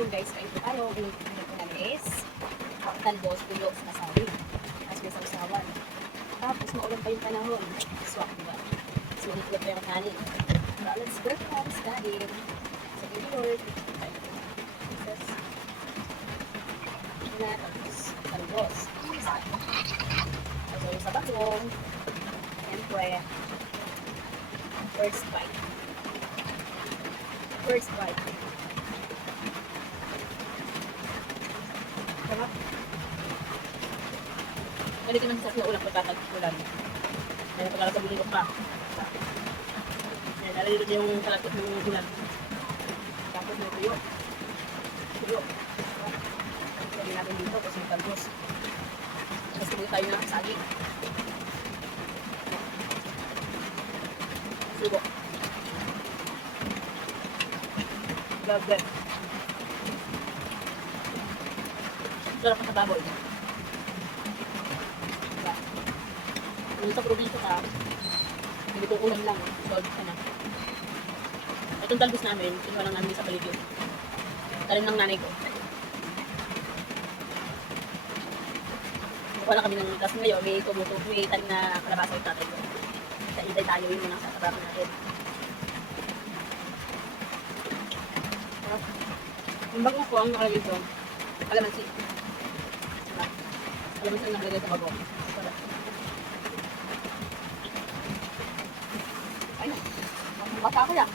ngayon guys, kain po tayo. Ang po namin is talbos, puyo, sinasabi. Tapos may sausawan. Tapos maulan pa yung panahon. Swak, diba? So, hindi ko yung kanin. But let's go guys, kain. So, thank you Lord. Jesus. Na, tapos talbos. So, yung sa bagong. Siyempre, first bite. First bite. Sarap. Ganito naman sa ulam pagkakag-ulam. Kaya pagkakabili ko pa. Kaya nalilito yung kalagkot ng ulam. Tapos may tuyo. Tuyo. Sabi natin dito kasi yung talbos. Tapos tuloy tayo na saging. Subo. Love that. Sarap ka sa baboy. Diba? Kung sa probinsya ka, hindi kong ulam lang. Solve ka na. Itong talbos namin, kinuha lang namin sa paligid. Talim ng nanay ko. Kuha lang kami ng gas ngayon. May tumuto, may talim na kalabasa yung tatay ko. Sa itay tayo yung mga sasabakan natin. Yung bagong ko ang nakalagay ito, kalamansi. Kalamansi ang nakalagay sa bagong. Ay na, bata ko yan.